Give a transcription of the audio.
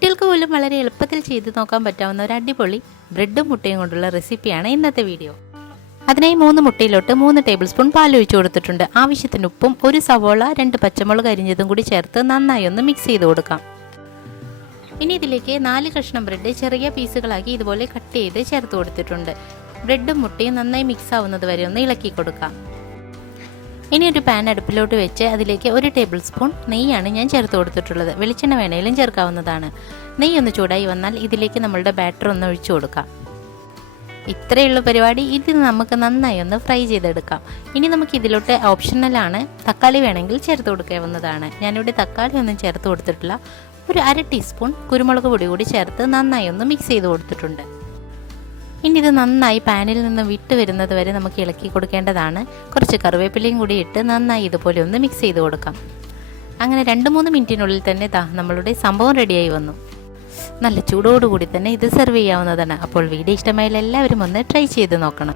കുട്ടികൾക്ക് പോലും വളരെ എളുപ്പത്തിൽ ചെയ്ത് നോക്കാൻ പറ്റാവുന്ന ഒരു അടിപൊളി ബ്രെഡും മുട്ടയും കൊണ്ടുള്ള റെസിപ്പിയാണ് ഇന്നത്തെ വീഡിയോ. അതിനായി 3 മുട്ടയിലോട്ട് 3 ടേബിൾ സ്പൂൺ പാൽ ഒഴിച്ചു കൊടുത്തിട്ടുണ്ട്. ആവശ്യത്തിന് ഉപ്പും 1 സവോള 2 പച്ചമുളക് അരിഞ്ഞതും കൂടി ചേർത്ത് നന്നായി ഒന്ന് മിക്സ് ചെയ്ത് കൊടുക്കാം. ഇനി ഇതിലേക്ക് 4 കഷ്ണം ബ്രെഡ് ചെറിയ പീസുകളാക്കി ഇതുപോലെ കട്ട് ചെയ്ത് ചേർത്ത് കൊടുത്തിട്ടുണ്ട്. ബ്രെഡും മുട്ടയും നന്നായി മിക്സ് ആവുന്നത് വരെ ഒന്ന് ഇളക്കി കൊടുക്കാം. ഇനി ഒരു പാൻ അടുപ്പിലോട്ട് വെച്ച് അതിലേക്ക് 1 ടേബിൾ സ്പൂൺ നെയ്യാണ് ഞാൻ ചേർത്ത് കൊടുത്തിട്ടുള്ളത്. വെളിച്ചെണ്ണ വേണേലും ചേർക്കാവുന്നതാണ്. നെയ്യ് ഒന്ന് ചൂടായി വന്നാൽ ഇതിലേക്ക് നമ്മളുടെ ബാറ്റർ ഒന്ന് ഒഴിച്ചു കൊടുക്കാം. ഇത്രയുള്ള പരിപാടി. ഇത് നമുക്ക് നന്നായി ഒന്ന് ഫ്രൈ ചെയ്തെടുക്കാം. ഇനി നമുക്ക് ഇതിലോട്ട് ഓപ്ഷണലാണ്, തക്കാളി വേണമെങ്കിൽ ചേർത്ത് കൊടുക്കാവുന്നതാണ്. ഞാനിവിടെ തക്കാളി ഒന്നും ചേർത്ത് കൊടുത്തിട്ടില്ല. ഒരു 1/2 ടീസ്പൂൺ കുരുമുളക് പൊടി കൂടി ചേർത്ത് നന്നായി ഒന്ന് മിക്സ് ചെയ്ത് കൊടുത്തിട്ടുണ്ട്. ഇനി ഇത് നന്നായി പാനിൽ നിന്ന് വിട്ട് വരുന്നത് വരെ നമുക്ക് ഇളക്കി കൊടുക്കേണ്ടതാണ്. കുറച്ച് കറിവേപ്പിലയും കൂടി ഇട്ട് നന്നായി ഇതുപോലെ ഒന്ന് മിക്സ് ചെയ്ത് കൊടുക്കാം. അങ്ങനെ 2-3 മിനിറ്റിനുള്ളിൽ തന്നെ നമ്മളുടെ സംഭവം റെഡിയായി വന്നു. നല്ല ചൂടോടുകൂടി തന്നെ ഇത് സെർവ് ചെയ്യാവുന്നതാണ്. അപ്പോൾ വീഡിയോ ഇഷ്ടമായാൽ എല്ലാവരും ഒന്ന് ട്രൈ ചെയ്ത് നോക്കണം.